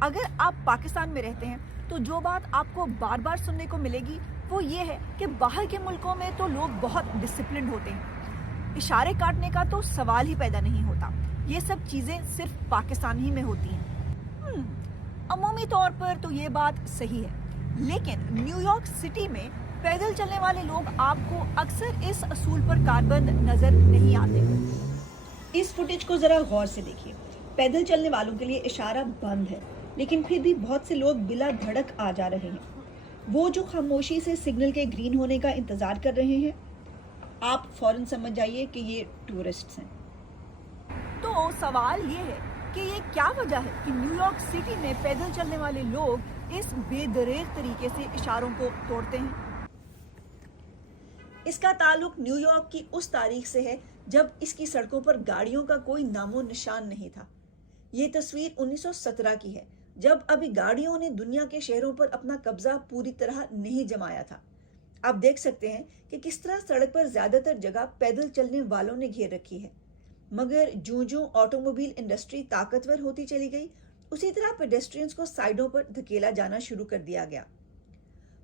اگر آپ پاکستان میں رہتے ہیں تو جو بات آپ کو بار بار سننے کو ملے گی وہ یہ ہے کہ باہر کے ملکوں میں تو لوگ بہت ڈسپلنڈ ہوتے ہیں، اشارے کاٹنے کا تو سوال ہی پیدا نہیں ہوتا، یہ سب چیزیں صرف پاکستان ہی میں ہوتی ہیں۔ عمومی طور پر تو یہ بات صحیح ہے، لیکن نیو یارک سٹی میں پیدل چلنے والے لوگ آپ کو اکثر اس اصول پر کاربند نظر نہیں آتے۔ اس فوٹیج کو ذرا غور سے دیکھیے، پیدل چلنے والوں کے لیے اشارہ بند ہے، لیکن پھر بھی بہت سے لوگ بلا دھڑک آ جا رہے ہیں، وہ جو خاموشی سے سگنل کے گرین ہونے کا انتظار کر رہے ہیں۔ آپ فوراً سمجھ جائیے کہ یہ ٹورسٹس ہیں۔ تو سوال یہ ہے کہ یہ کیا وجہ ہے کہ نیو یارک سٹی میں پیدل چلنے والے لوگ اس بے دریغ طریقے سے اشاروں کو توڑتے ہیں؟ اس کا تعلق نیو یارک کی اس تاریخ سے ہے جب اس کی سڑکوں پر گاڑیوں کا کوئی نام و نشان نہیں تھا۔ یہ تصویر 1917 کی ہے، جب ابھی گاڑیوں نے دنیا کے شہروں پر اپنا قبضہ پوری طرح نہیں جمایا تھا۔ آپ دیکھ سکتے ہیں کہ کس طرح سڑک پر زیادہ تر جگہ پیدل چلنے والوں نے گھیر رکھی ہے، مگر جوں آٹوموبائل انڈسٹری طاقتور ہوتی چلی گئی، اسی طرح پیڈسٹرینز کو سائیڈوں پر دھکیلا جانا شروع کر دیا گیا۔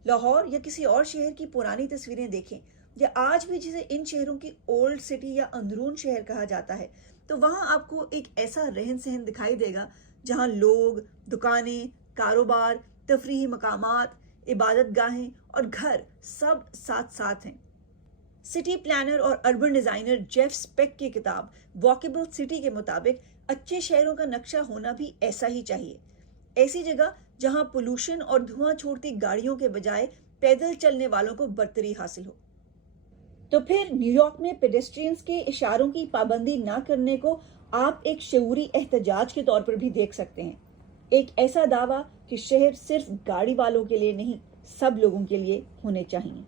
لاہور یا کسی اور شہر کی پرانی تصویریں دیکھیں، یا آج بھی جسے ان شہروں کی اولڈ سٹی یا اندرون شہر کہا جاتا ہے، تو وہاں آپ کو ایک ایسا رہن سہن دکھائی دے گا جہاں لوگ، دکانیں، کاروبار، تفریحی مقامات، عبادت گاہیں اور گھر سب ساتھ ساتھ ہیں۔ سٹی پلانر اور اربن ڈیزائنر جیف سپیک کی کتاب واکیبل سٹی کے مطابق اچھے شہروں کا نقشہ ہونا بھی ایسا ہی چاہیے، ایسی جگہ جہاں پولوشن اور دھواں چھوڑتی گاڑیوں کے بجائے پیدل چلنے والوں کو برتری حاصل ہو۔ تو پھر نیو یارک میں پیڈسٹرینز کے اشاروں کی پابندی نہ کرنے کو آپ ایک شعوری احتجاج کے طور پر بھی دیکھ سکتے ہیں، ایک ایسا دعویٰ کہ شہر صرف گاڑی والوں کے لیے نہیں، سب لوگوں کے لیے ہونے چاہیے۔